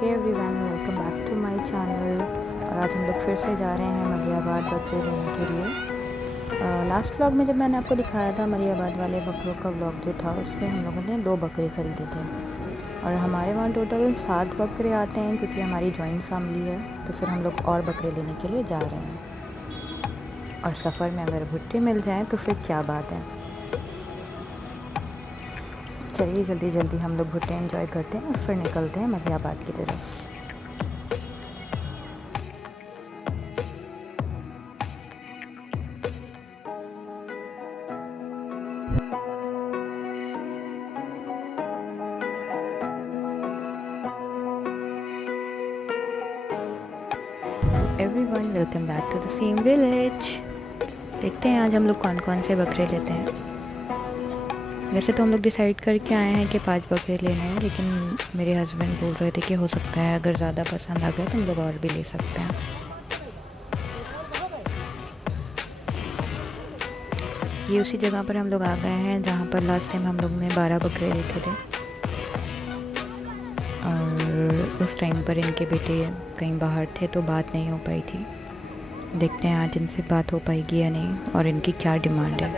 Hey everyone, welcome back to my channel. और आज हम लोग फिर से जा रहे हैं मलियाबाद बकरे लेने के लिए। लास्ट व्लॉग में जब मैंने आपको दिखाया था मलियाबाद वाले बकरों का व्लॉग जो था, उसमें हम लोगों ने 2 बकरे ख़रीदे थे और हमारे वहाँ टोटल 7 बकरे आते हैं क्योंकि हमारी जॉइंट फैमिली है। तो फिर हम लोग और बकरे लेने के लिए जा रहे हैं और सफ़र में अगर भुट्टे मिल जाएँ तो फिर क्या बात है। चलिए जल्दी जल्दी हम लोग भुट्टे एंजॉय करते हैं और फिर निकलते हैं मलियाबाद की तरफ। Everyone, welcome back to the same village. देखते हैं आज हम लोग कौन कौन से बकरे लेते हैं। वैसे तो हम लोग डिसाइड करके आए हैं कि 5 बकरे लेने हैं, लेकिन मेरे हस्बैंड बोल रहे थे कि हो सकता है अगर ज़्यादा पसंद आ गए तो हम लोग और भी ले सकते हैं। ये उसी जगह पर हम लोग आ गए हैं जहाँ पर लास्ट टाइम हम लोग ने 12 बकरे देखे थे और उस टाइम पर इनके बेटे कहीं बाहर थे तो बात नहीं हो पाई थी। देखते हैं आज इनसे बात हो पाएगी या नहीं और इनकी क्या डिमांड है।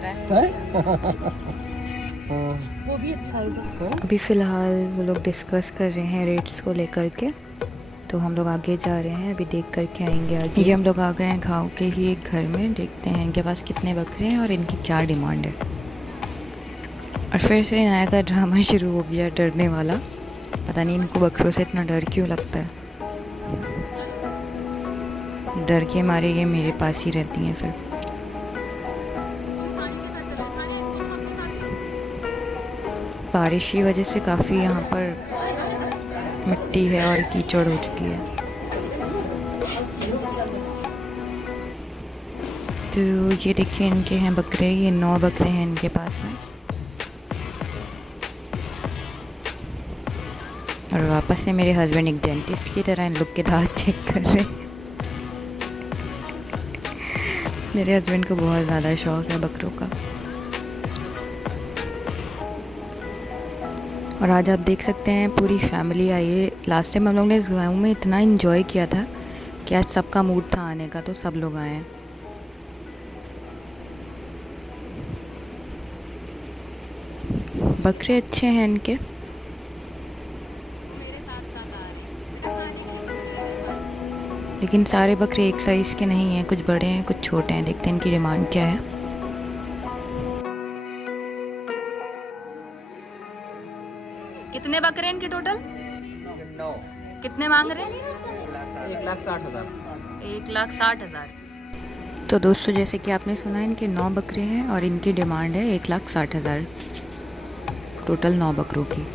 वो भी अच्छा है। अभी फ़िलहाल वो लोग डिस्कस कर रहे हैं रेट्स को लेकर के, तो हम लोग आगे जा रहे हैं, अभी देख कर के आएंगे आगे। ये हम लोग आ गए हैं गाँव के ही एक घर में। देखते हैं इनके पास कितने बकरे हैं और इनकी क्या डिमांड है। और फिर से नया का ड्रामा शुरू हो गया, डरने वाला। पता नहीं इनको बकरों से इतना डर क्यों लगता है। डर के मारे ये मेरे पास ही रहती हैं। फिर बारिश की वजह से काफ़ी यहाँ पर मिट्टी है और कीचड़ हो चुकी है। तो ये देखिए इनके हैं बकरे, ये 9 बकरे हैं इनके पास में। और वापस से मेरे हस्बैंड एक डेंटिस्ट की तरह इन लोग के दांत चेक कर रहे हैं। मेरे हस्बैंड को बहुत ज़्यादा शौक़ है बकरों का। और आज आप देख सकते हैं पूरी फैमिली आई है। लास्ट टाइम हम लोग ने इस गाँव में इतना इन्जॉय किया था कि आज सबका मूड था आने का, तो सब लोग आए हैं। बकरे अच्छे हैं इनके। लेकिन सारे बकरे एक साइज़ के नहीं हैं, कुछ बड़े हैं कुछ छोटे हैं। देखते हैं इनकी डिमांड क्या है। कितने बकरे हैं इनके टोटल? 9। कितने मांग रहे हैं? 1,60,000। 1,60,000। तो दोस्तों, जैसे कि आपने सुना, इनके 9 बकरे हैं और इनकी डिमांड है 1,60,000 टोटल 9 बकरों की।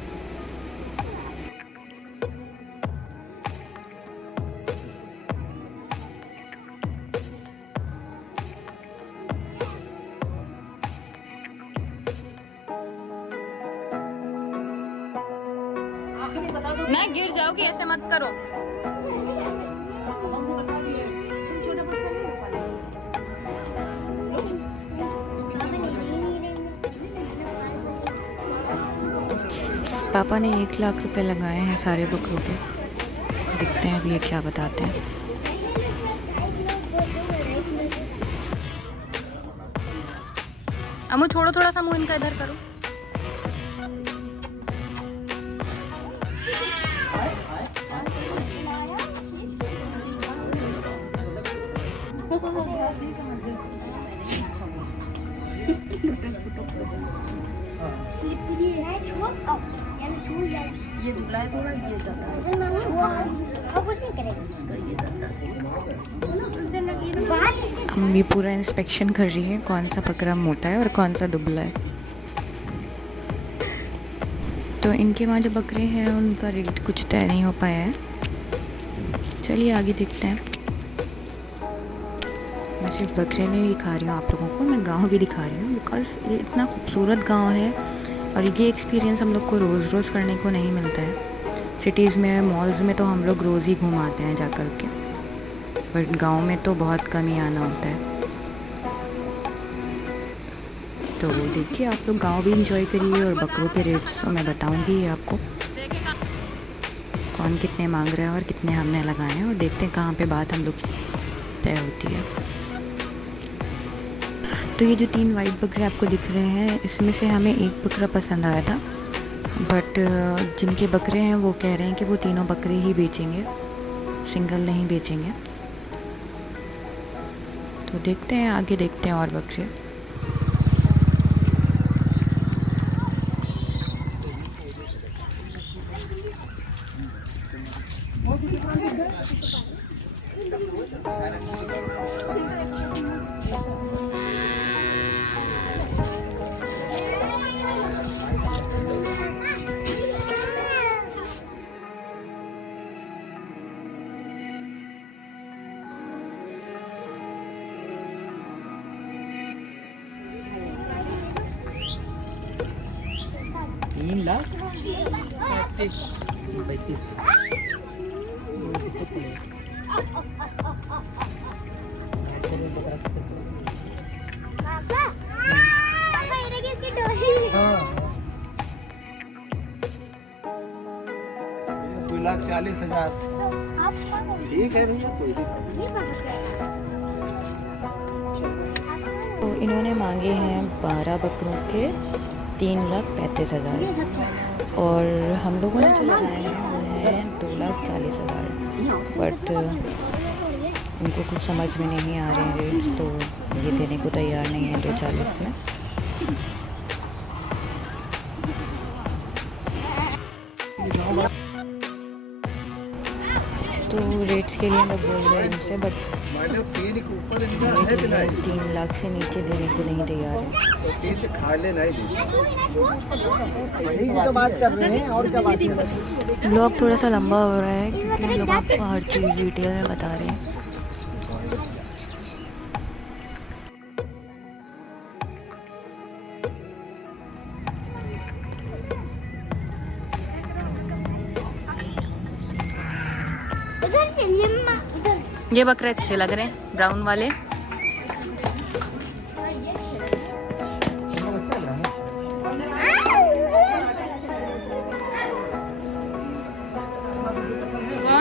ना गिर जाओगी, ऐसे मत करो। पापा ने 1 लाख रुपए लगाए हैं सारे बकरों पे। देखते हैं अभी ये क्या बताते हैं। अमू छोड़ो, थोड़ा सा मुंह इनका इधर करो। ये दुबला है थोड़ा, ये ज्यादा है। अम्मी पूरा इंस्पेक्शन कर रही है कौन सा बकरा मोटा है और कौन सा दुबला है। तो इनके वहाँ जो बकरे हैं उनका रेट कुछ तय नहीं हो पाया है। चलिए आगे देखते हैं। मैं सिर्फ बकरे नहीं दिखा रही हूँ आप लोगों को, मैं गांव भी दिखा रही हूँ, बिकॉज़ ये इतना खूबसूरत गांव है और ये एक्सपीरियंस हम लोग को रोज़ रोज़ करने को नहीं मिलता है। सिटीज़ में, मॉल्स में तो हम लोग रोज़ ही घुमाते हैं जा कर के, बट गाँव में तो बहुत कम ही आना होता है। तो देखिए आप लोग गांव भी इंजॉय करिए और बकरों के रेट्स तो मैं बताऊंगी आपको कौन कितने मांग रहा है और कितने हमने लगाए हैं, और देखते हैं कहाँ पे बात हम लोग तय होती है। तो ये जो 3 वाइट बकरे आपको दिख रहे हैं, इसमें से हमें एक बकरा पसंद आया था, बट जिनके बकरे हैं वो कह रहे हैं कि वो तीनों बकरे ही बेचेंगे, सिंगल नहीं बेचेंगे। तो देखते हैं, आगे देखते हैं और बकरे। तीन लाख 35। $2,40,000। ठीक है भैया, कोई दिक्कत तो इन्होंने मांगे हैं 12 बकरों के 3,35,000, और हम लोगों ने जो लगाए हैं वो हैं 2,40,000। बट उनको कुछ समझ में नहीं आ रहे हैं रेट्स, तो ये देने को तैयार नहीं है 2,40,000 में। तो रेट्स के लिए हम लोग बोल रहे हैं इनसे, बट 3 लाख से नीचे देने को नहीं तैयार है। तो बात कर रहे हैं, और क्या बात है। ब्लॉग थोड़ा सा लंबा हो रहा है क्योंकि हम लोग आपको हर चीज़ डिटेल में बता रहे हैं। ये बकरे अच्छे लग रहे हैं, ब्राउन वाले। कौन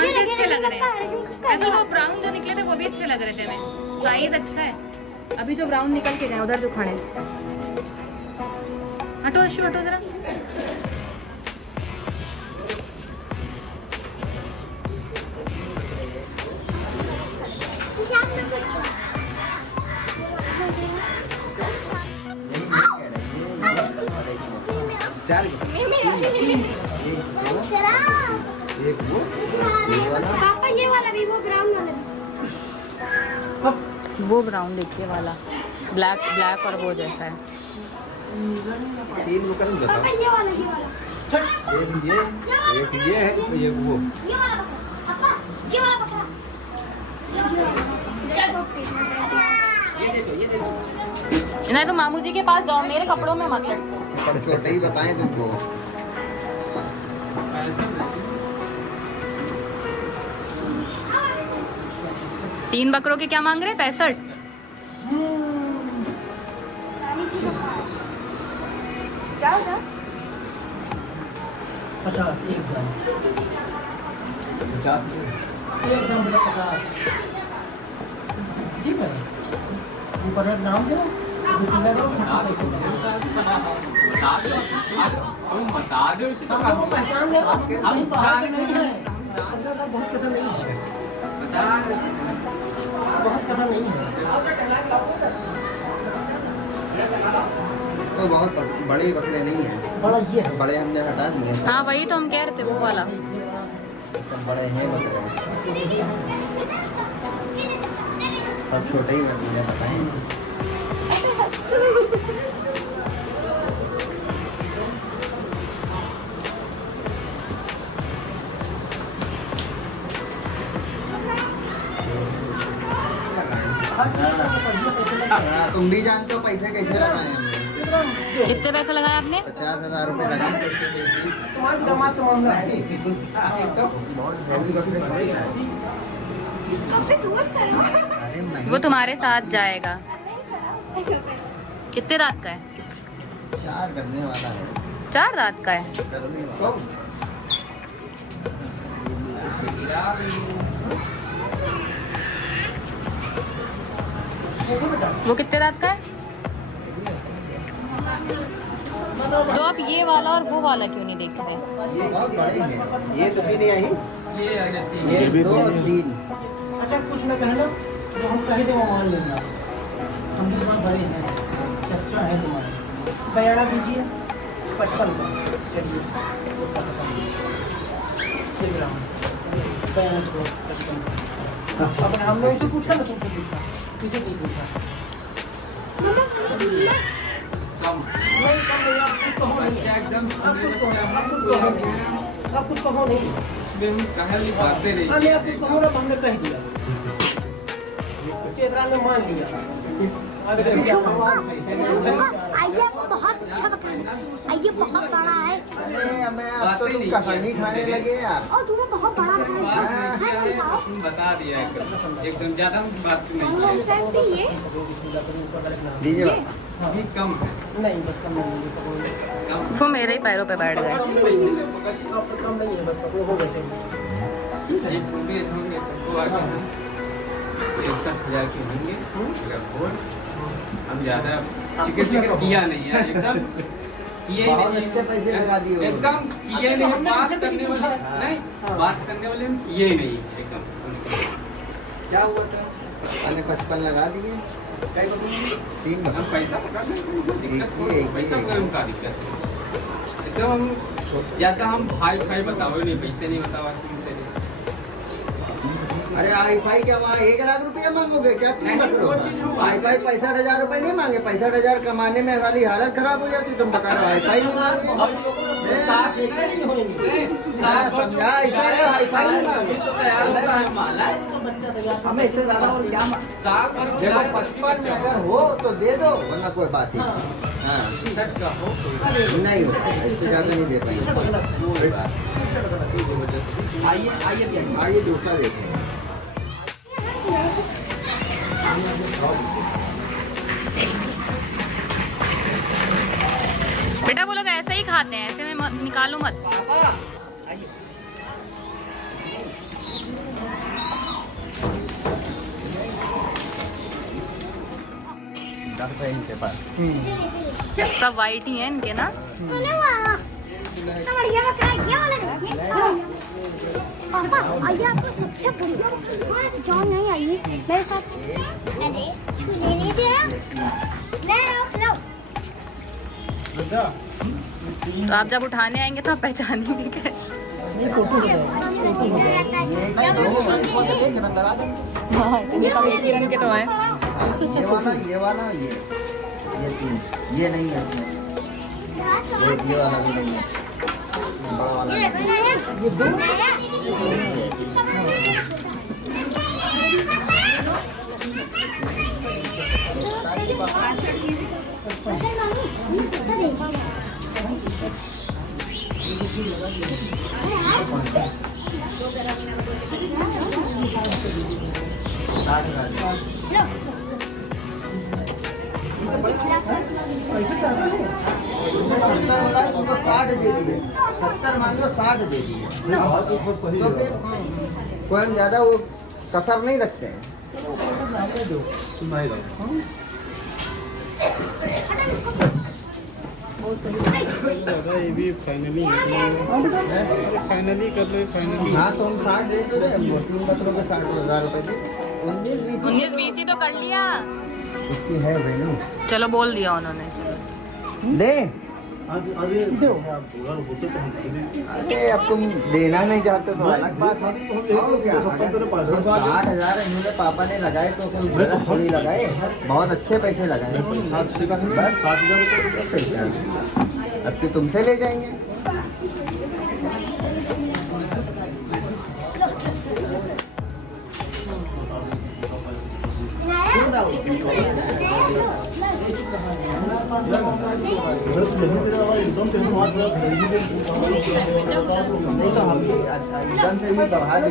से अच्छे लग रहे हैं? ऐसे वो ब्राउन जो निकले थे वो भी अच्छे लग रहे थे, हमें साइज अच्छा है। अभी जो ब्राउन निकल के गए उधर जो खड़े, हटो अशु हटो जरा। पापा ये वाला भी, वो ग्राउंड वाला भी। वो ब्राउन देखिए वाला, ब्लैक ब्लैक और वो जैसा है। पापा ये वाला, ये वाला। एक ये है, एक वो। ये वाला पापा, ये वाला पकड़ा। नहीं तो मामू जी के पास जाओ, मेरे कपड़ों में मत लो। छोटे ही बताएं तुमको। 3 बकरों के क्या मांग रहे हैं? 65। जाओ जाओ। 50 एकदम 50 एकदम 50। ठीक है, ऊपर नाम दो। बता दो इसको, पहचान ले। बहुत कसर नहीं है, बहुत कसर नहीं है। तो बहुत बड़े बकरे नहीं है, बड़ा ये है। बड़े हमने हटा दिए। हाँ वही तो हम कह रहे थे, वो वाला। सब बड़े हैं बकरे, सब छोटे ही बकरे बताएं। तुम भी जानते हो पैसे कैसे लगाए हमने। कितने पैसे लगाए आपने? 50,000 रुपये लगाए। वो तुम्हारे साथ जाएगा। कितने दांत का है? 4 करने वाला है। 4 दांत का है। करने वाला। वो कितने रात का है? तो आप ये वाला और वो वाला क्यों नहीं देख रहे? ये बहुत बड़े हैं। ये तो भी नहीं आई। ये भी 2 और 3। अच्छा कुछ न कहना, जो हम कहे थे वो मान लेना। हम भी तुम्हारे बड़े हैं, चच्चा है तुम्हारे। बयाना दीजिए 55 का। चलिए वो सब चलिए बयाना दो 55। अपने हम लोग से पूछा ना, तुमसे पूछा, किसी नहीं पूछा। नहीं कम नहीं, आप कुछ कहो नहीं। आप कुछ कहो नहीं। हमें आप कुछ कहो ना, हमने कह दिया। चेतरा ने मान लिया। आइए बहुत अच्छा बकरा, आइए बहुत बड़ा है। अरे हमें अब तो तुम कहानी खाने लगे यार। और तुम्हें बहुत बड़ा है। बता दिया एकदम ज्यादा बात नहीं है। दीजिए अभी कम है। नहीं बस कम नहीं। वो मेरे ही पैरों पे बैठ गए। कम नहीं है, बस पकड़ो हो गए। ये पूरे होंगे तो आगे 63,000 के होंगे। हम ज्यादा चिकन किया नहीं है, एकदम किए बहुत अच्छे पैसे लगा दिए हो। एकदम किए नहीं, बात करने वाले नहीं, बात करने वाले हम किए नहीं एकदम उनसे। क्या हुआ था? मैंने 55 लगा दिए। 3 हम पैसा पकड़ लेंगे, एक पैसा कोई उनका दिक्कत नहीं। एकदम हम ज्यादा हम भाई बताओ नहीं, पैसे नहीं बताओ सिंह से। अरे आई क्या वहाँ 1 लाख रुपया मांगोगे क्या? 3 लाख रुपये आई 65,000 रुपये नहीं मांगे। 65,000 कमाने में हमारी हालत खराब हो जाती। तुम बता रहे हो आई समझा ऐसा है, हाई-फाई नहीं मांगे। हमें इससे ज्यादा और क्या साल भर देखो 55 में अगर हो तो दे दो, वरना कोई बात ही नहीं। हाँ नहीं हो, इससे ज्यादा नहीं दे पाएंगे। आइए दूसरा देखते हैं। बेटा वो लोग ऐसे ही खाते हैं, ऐसे में निकालो मत। इनके पास सब वाइट ही है इनके ना। बढ़िया बकरा ये वाला। पापा आइए, आपको सबसे बढ़िया बकरा जॉन नहीं आइए मेरे साथ। अरे ले नहीं दिया, ले लो। तो आप जब उठाने आएंगे तो आप पहचानेंगे कैसे? हाँ, एक ही रंग के तो हैं। ये वाला ये 3 ये नहीं है। ये वाला भी नहीं है। बड़ा वाला ये बनाया पैसे चाहता है। 70 बोला तो 60 दे दिए। 70 मान लो 60 दे दिए। तो फिर कोई हम ज्यादा वो कसर नहीं रखते हैं। फाइनली कर लो, फाइनली। हाँ तो हम 60 दे दो। 3 बकरों के 60,000 रुपए दे। 19-20 ही तो कर लिया। उसकी है वेन्यू। चलो बोल दिया उन्होंने। दे। अरे अब तुम देना नहीं चाहते तो अलग बात है। 60,000 इन्होंने पापा ने लगाए तो कोई गलत थोड़ी लगाए। बहुत अच्छे पैसे लगाए। अब तो तुमसे ले जाएंगे। एकदम से भी बढ़ा दी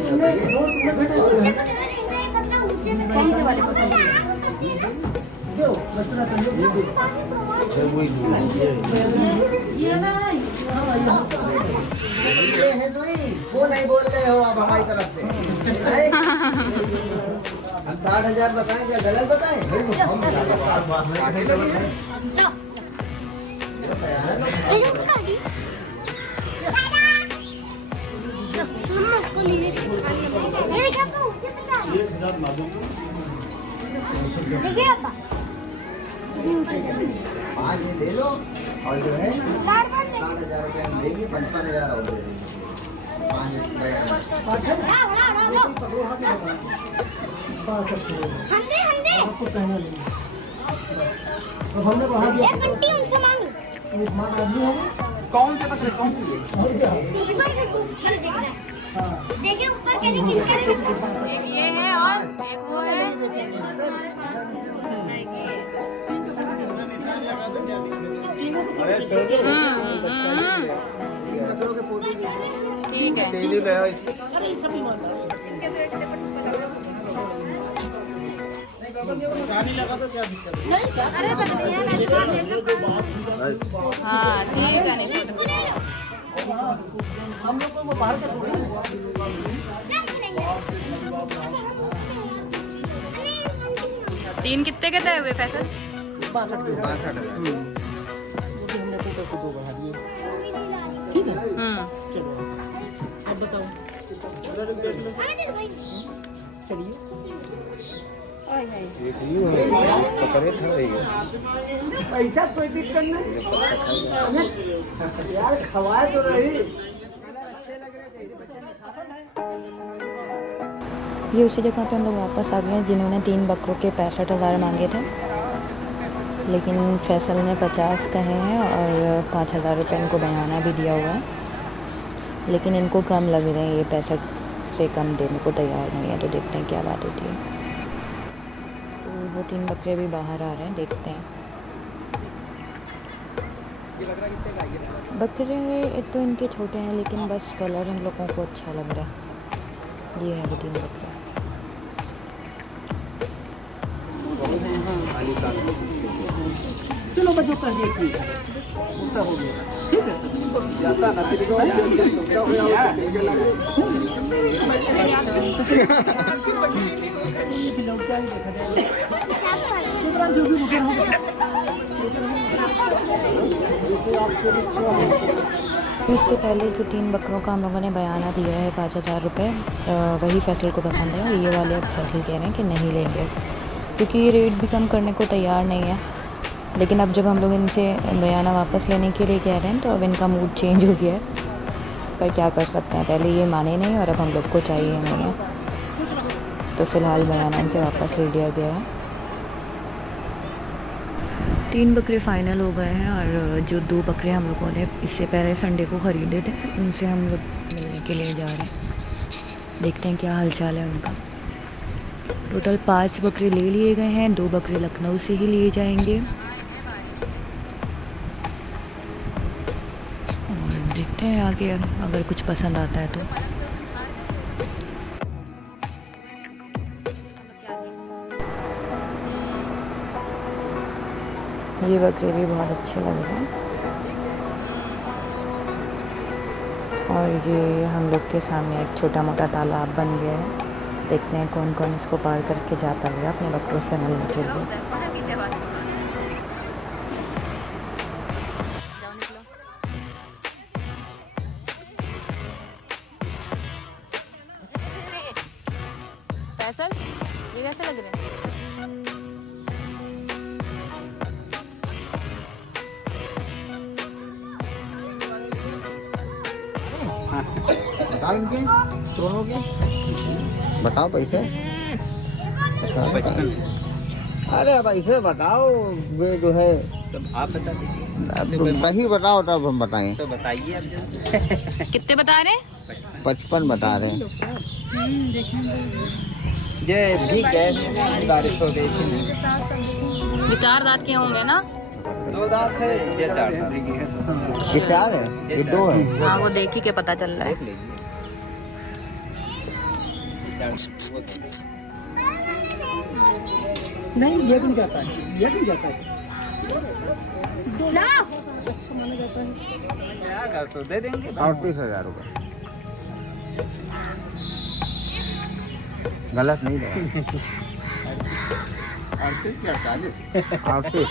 वो नहीं बोल रहे हो आप हमारी तरफ से हैं? हम 60,000 बताएं क्या गलत बताएं? लो मम्मा उसको नीचे से ये क्या तो देखिए अब्बा 5 ये ले लो और जो है 60,000 रुपये हम देंगे 55,000 और दे देंगे 5 हमने आपको पहना लेंगे। तो हमने वहाँ दिया एक घंटी उनसे मांग ये स्मार्ट आदमी होगा। कौन से बकरे कौन से? और क्या? देखिए ऊपर के नहीं किसके एक ये है और एक वो है एक हमारे पास ठीक है। अरे ये सब ईमानदार साड़ी लगा तो क्या दिक्कत है? अरे बकरियां मैं दुकान दे सकता हूं। हाँ ठीक है नहीं हम लोग को वो बाहर का थोड़ी है। तीन कितने के तय हुए फैसल? 62 62,000 वो भी हमने तो पैसे 2 बढ़ा दिए। ठीक है चलो अब बताओ इधर देख लो चलिए पैसा कोई दिक्कत नहीं यार खवाए तो रही। ये उसी जगह पे हम लोग वापस आ गए हैं जिन्होंने 3 बकरों के 65,000 मांगे थे, लेकिन फैसल ने 50 कहे हैं और 5,000 रुपये इनको बयाना भी दिया हुआ है, लेकिन इनको कम लग रहे हैं, ये 65 से कम देने को तैयार नहीं है। तो देखते हैं क्या बात होती है। तो वो 3 बकरे भी बाहर आ रहे हैं, देखते हैं। बकरे तो इनके छोटे हैं, लेकिन बस कलर इन लोगों को अच्छा लग रहा है। ये है वो 3 बकरे। चलो बच्चों कर दिए ठीक है उल्टा हो गया ठीक है जाता ना तेरे को ये भी लौटा ही देखा जाएगा दूसरा जो भी बुकिंग होगा जैसे आपके इससे पहले जो 3 बकरों का हम लोगों ने बयाना दिया है 5,000 रुपये, वही फैसल को पसंद है और ये वाले अब फैसल कह रहे हैं कि नहीं लेंगे, क्योंकि ये रेट भी कम करने को तैयार नहीं है। लेकिन अब जब हम लोग इनसे बयाना वापस लेने के लिए कह रहे हैं तो अब इनका मूड चेंज हो गया है, पर क्या कर सकते हैं, पहले ये माने नहीं और अब हम लोग को चाहिए नहीं है, तो फ़िलहाल बयाना इनसे वापस ले लिया गया है। 3 बकरे फ़ाइनल हो गए हैं और जो 2 बकरे हम लोगों ने इससे पहले संडे को ख़रीदे थे उनसे हम लोग मिलने के लिए जा रहे हैं। देखते हैं क्या हालचाल है उनका। टोटल 5 बकरे ले लिए गए हैं, 2 बकरे लखनऊ से ही लिए जाएंगे और देखते हैं आगे अगर कुछ पसंद आता है तो। ये बकरे भी बहुत अच्छे लग रहे हैं और ये हम लोग के सामने एक छोटा मोटा तालाब बन गया है। देखते हैं कौन कौन इसको पार करके जा पाएगा अपने बकरों से मिलने के लिए। फैसल ये कैसे लग रहे हैं? बताओ इनके दोनों के बताओ पैसे। अरे अब ऐसे बताओ वे जो है आप बता दीजिए। अब सही बताओ तब हम बताएं। तो बताइए अब जो कितने बता रहे हैं? 55 बता रहे हैं। ये ठीक है, बारिश हो गई थी। ये 4 दांत के होंगे ना? 2 दांत है या 4 दांत? ये 4 है, ये 2 है। हाँ वो देख ही के पता चल रहा है। देख लीजिए। नहीं ये भी नहीं जाता है, ये भी नहीं जाता है। क्या कर तो दे देंगे। 38,000 रुपये। गलत नहीं लगा। 38 के 48 38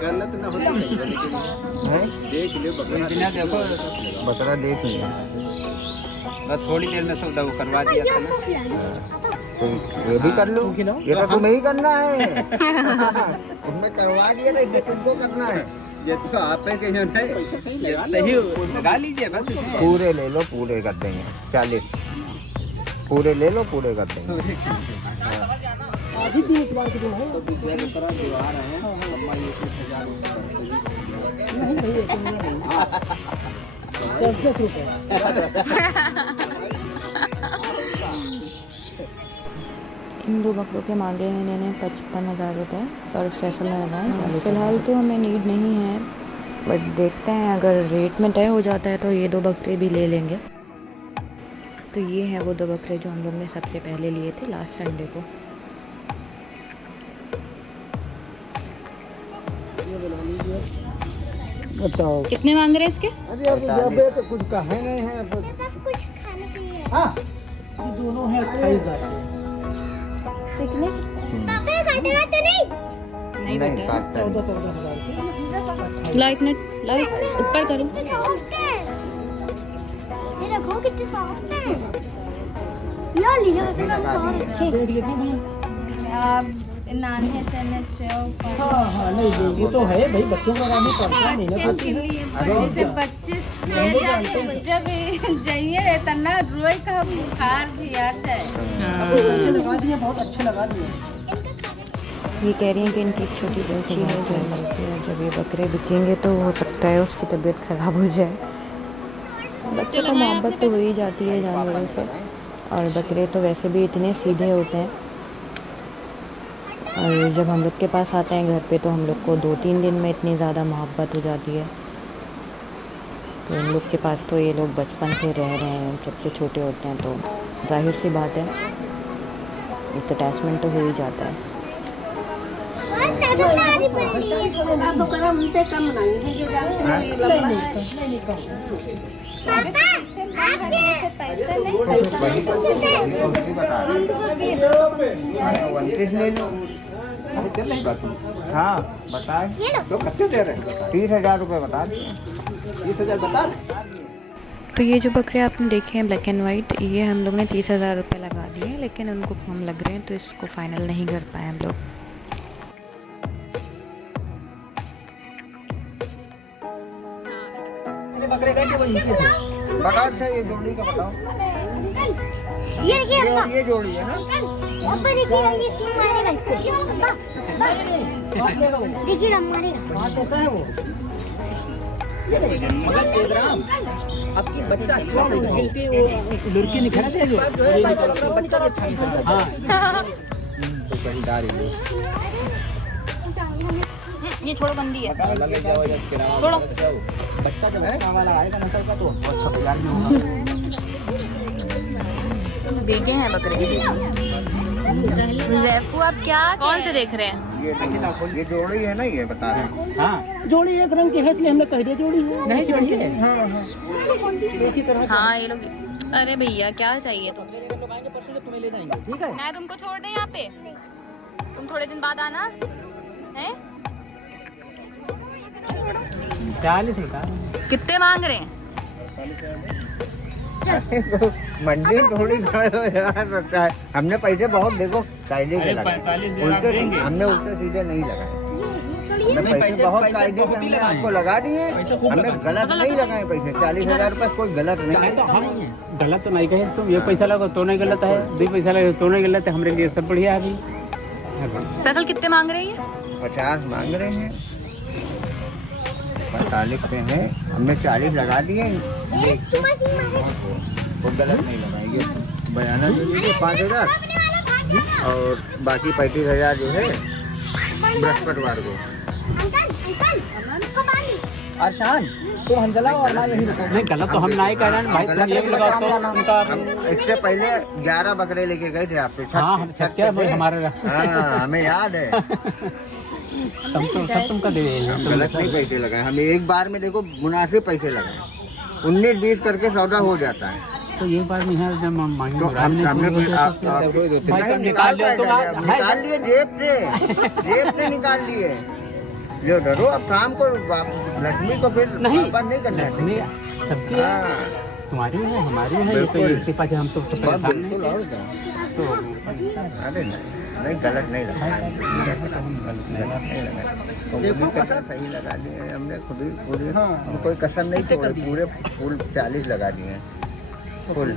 गलत ना होती नहीं लेकिन है। देख ले बकरा देखो बकरा देख लिया। बस थोड़ी देर में सौदा वो करवा दिया था ना। तो ये भी कर लो, ये तो तुम्हें ही करना है। तुम्हें करवा दिया नहीं, ये तुमको करना है। ये तो आप है कि जो नहीं सही लगा लीजिए बस। पूरे ले लो, पूरे कर देंगे 40। पूरे ले लो, पूरे कर देंगे। आधी दिन इतवार के दिन है। तो दूसरा बकरा जो आ रहे हैं अम्मा ये 30,000 नहीं नहीं 10 रुपए। इन 2 बकरों के मांगे हैं इन्होंने 55,000 रुपये और फैसल ने लगाए। फ़िलहाल तो हमें नीड नहीं है, बट देखते हैं अगर रेट में तय हो जाता है तो ये 2 बकरे भी ले लेंगे। तो ये हैं वो 2 बकरे जो हम लोग ने सबसे पहले लिए थे लास्ट संडे को। बताओ कितने मांग रहे हैं इसके? अरे यार जब ये तो कुछ कहे नहीं है बस। कुछ खाने के लिए हाँ ये दोनों है 28,000 पापा काटना तो नहीं नहीं बेटा, काटता नहीं। 14,000 के। लाइट नेट लाइट ऊपर करो। कितने सॉफ्ट है ये देखो कितने सॉफ्ट है लो लिया तो बहुत अच्छे देख लेते हैं नाने से हाँ हाँ नहीं ये तो है भाई, बच्चों का काम ही पड़ता है नहीं ना जैसे 25 जब जाइए तना रोई का बुखार भी आता है। अच्छे लगा दिए, बहुत अच्छे लगा दिए। ये कह रही हैं कि इनकी एक छोटी बच्ची है जो मिलती है, जब ये बकरे बिकेंगे तो हो सकता है उसकी तबीयत ख़राब हो जाए। बच्चों को मोहब्बत तो हो ही जाती है जानवरों से, और बकरे तो वैसे भी इतने सीधे होते हैं। और जब हम लोग के पास आते हैं घर पे तो हम लोग को 2-3 दिन में इतनी ज़्यादा मोहब्बत हो जाती है। तो इन लोग के पास तो ये लोग बचपन से रह रहे हैं, जब से छोटे होते हैं, तो जाहिर सी बात है एक अटैचमेंट तो हो ही जाता है। आपको कम से कम चल नहीं बात। हाँ बताए तो कितने दे रहे हैं? 30,000 रुपये बता दिए। 30,000 बता रहे। तो ये जो बकरे आपने देखे हैं ब्लैक एंड वाइट, ये हम लोग ने 30,000 रुपये लगा दिए हैं, लेकिन उनको कम लग रहे हैं तो इसको फाइनल नहीं कर पाए हम लोग। बकरे गए थे वो नीचे थे। बता थे ये जोड़ी का बताओ। ये देखिए अब्बा ये जोड़ी है ना। अब्बा देखिए ये सिंह मारेगा इसको अब्बा देखिए हम मारेगा बात होता है वो। आपकी बच्चा अच्छा से जिनके वो लड़की निकला था जो बच्चा अच्छा निकला। हाँ तो खरीदार ही लो। ये छोड़ो गंदी है। ले जाओ या किराया छोड़ो। बच्चा जब है वाला आएगा नस्ल का तो अच्छा तैयार भी होगा। भीगे हैं बकरे। जैफू आप क्या कौन से देख रहे हैं? ये जोड़ी है ना, ये बता रहे हैं। हाँ जोड़ी एक रंग की है इसलिए हमने कह दिया जोड़ी है। नहीं जोड़ी है। हाँ हाँ एक ही तरह हाँ ये लोग। अरे भैया क्या चाहिए तुम? लोग आएंगे परसों जब तुम्हें ले जाएंगे, ठीक है? मैं तुमको छोड़ दें यहाँ पे? तुम थोड़े दिन बाद आना है। 40 रुपया। कितने मांग रहे हैं? मंडी थोड़ी खड़े हो यार, लगता है हमने पैसे बहुत देखो कायदे के लगाए, उल्टे हमने उल्टे सीधे नहीं लगाए। हमने पैसे बहुत कायदे के हमने आपको लगा दिए, हमने गलत नहीं लगाए पैसे। 40,000 रुपये कोई गलत नहीं है। गलत तो नहीं कहे तुम। ये पैसा लगा तो नहीं गलत है, 2 पैसा लगा तो नहीं गलत है, हमारे लिए सब बढ़िया है। अभी फैसल कितने मांग रहे हैं? 50 मांग रहे हैं, 45 पे हैं, हमने 40 लगा दिए। वो गलत नहीं लगाएंगे। बयाना जो लीजिए 5,000 और बाकी 35,000 जो है बृहस्पतिवार को। आशान तुम हंजला और ना यही रुको। नहीं गलत तो हम नहीं कह रहे हैं भाई, तुम एक लगा तो उनका। हम इससे पहले 11 बकरे लेके गए थे आपके छत हाँ हम छत सत्या पे थे। हमारे हाँ हमें याद है। तुम तो सब तुमका दे देंगे हम गलत नहीं पैसे लगाए, हम एक बार में देखो मुनासिब पैसे लगाए, 19-20 करके सौदा हो जाता है। तो एक बार में यहाँ जब मांगी तो हमने निकाल लिए जेब से निकाल लिए। जो डरो अब शाम को लक्ष्मी को फिर नहीं। वापस नहीं करना है। नहीं, सबकी है, हाँ, तुम्हारी है हमारी है, ये बिल्कुल। तो इससे पाछे हम तो सब बस परेशान बिल्कुल, नहीं और क्या। तो अरे नहीं गलत नहीं लगा, तो देखो कसर सही लगा दिए हमने खुद ही पूरे, कोई कसर नहीं छोड़े, पूरे फुल 40 लगा दिए फुल।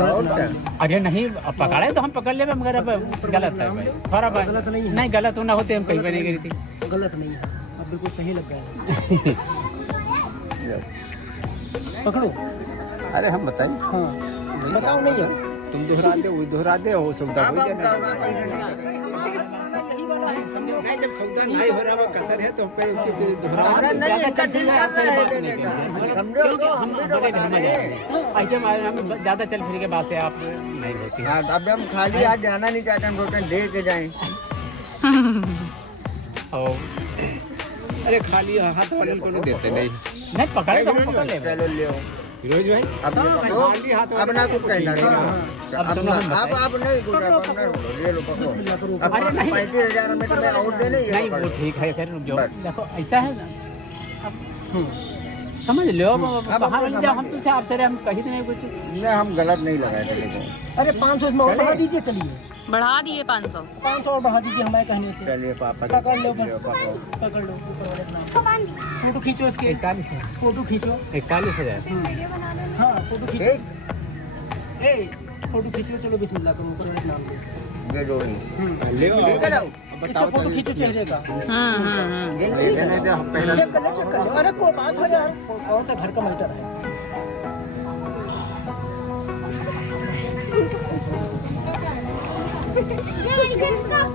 और क्या, अरे नहीं अब पकड़े तो हम पकड़ ले, मगर अब गलत है भाई, थोड़ा गलत नहीं है। नहीं गलत ना होते हम कहीं पर नहीं गई थी। गलत नहीं है, अब बिल्कुल सही लग रहा है। पकड़ो। अरे हम बताइए, हाँ बताओ नहीं है। तुम दोहरा दे वो दोहरा दे, हो सौदा अब हो हम जाए। यही वाला है, समझो। नहीं, जब सौदा नहीं हो रहा वो कसर है तो हम कहीं दोहरा अरे नहीं इनका दिल कर रहा है लेने का, समझो तो हम भी तो बता रहे हैं। ऐसे हम ज़्यादा चल फिर के बाद से आप नहीं होती। हाँ, अब हम खाली आज जाना नहीं चाहते, हम सोचते हैं दे के जाएं। और अरे खाली हाथ वाले को नहीं देते नहीं। नहीं पकड़े तो हम पकड़ ले। चलो ले आओ। फिरोज भाई अब खाली हाथ अब ना कुछ कहना नहीं। अब सुनो हम अब नहीं कुछ, अब नहीं बोलो, ये लो पकड़ो। अब 35,000 में तुम्हें और देने, ये नहीं वो पकड़ो। ठीक है, फिर रुक जाओ। बस। देखो ऐसा है ना, अब समझ लो, वहाँ वाली जाओ, हम तुमसे आपसे हम कहीं तो नहीं कुछ। नहीं हम गलत नहीं लगाए थे लेकिन। अरे 500 इसमें और बढ़ा दीजिए, चलिए बढ़ा दिए 500। 500 और बढ़ा दीजिए हमारे कहने से। चलिए पापा पकड़ लो बस। पकड़ो। पकड़ लो ऊपर वाले नाम। इसको बांध दो। फोटो खींचो इसके, 41 फोटो खींचो। 41,000। हाँ फोटो खींचो। एक ए फोटो खींचो, चलो बिस्मिल्लाह करो ऊपर वाले नाम ले। ये दो ही ले आओ। लेकर आओ। इसका फोटो खींचो चेहरे का। ये नहीं दे, हम पहले चेक कर लो, चेक कर लो। अरे कोई बात है यार, कौन सा घर का मैटर है।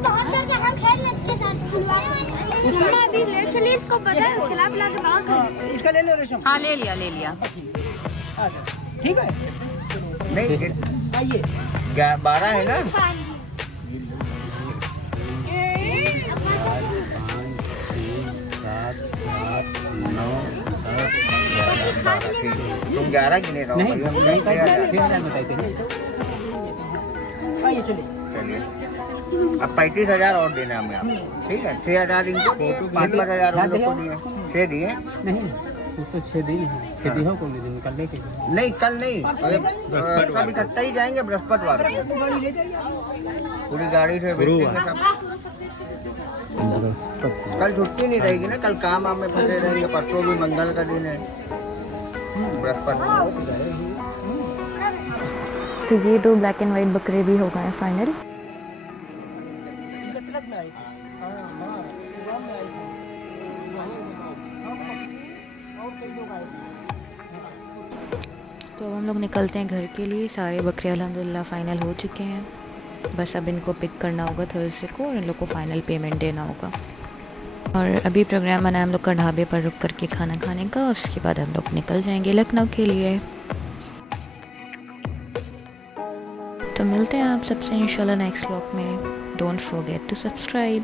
बहुत करके हम खेल इसके साथ खिलवाया। अभी ले चलिए, इसको पता है खिला पिला के बाहर कर। हाँ, इसका ले लो रेशम। हाँ ले लिया ले लिया। आ जाओ, ठीक है। नहीं आइए 12 है ना। तुम 11 गिने रहो, नहीं हम नहीं 6,000 बताई थे। आइए चलिए। चलिए अब 35,000 और देना हमें आपको, ठीक है। 6,000 इनको, 5,000 हम लोग को दिए, 6 दिए। नहीं वो तो 6 दिन है, 6 दिन हो कौन दिन कल लेके नहीं कल नहीं, सब इकट्ठा ही जाएंगे बृहस्पतिवार को, तो गाड़ी ले जाइए। पूरी गाड़ी से बैठेंगे सब। कल छुट्टी नहीं रहेगी ना, कल काम में फंसे रहेंगे, परसों भी मंगल का दिन है, बृहस्पतिवार। तो ये 2 ब्लैक एंड वाइट बकरे भी हो गए फाइनल। गतलक में आई थी। हाँ हाँ इमरान में आई थी। और कई लोग आए थे। तो अब हम लोग निकलते हैं घर के लिए। सारे बकरे अल्हम्दुलिल्लाह फ़ाइनल हो चुके हैं, बस अब इनको पिक करना होगा थर्सडे को और इन लोग को फ़ाइनल पेमेंट देना होगा। और अभी प्रोग्राम बना है हम लोग का ढाबे पर रुक करके खाना खाने का, उसके बाद हम लोग निकल जाएंगे लखनऊ के लिए। तो मिलते हैं आप सबसे इंशाल्लाह नेक्स्ट व्लॉग में। Don't forget to subscribe.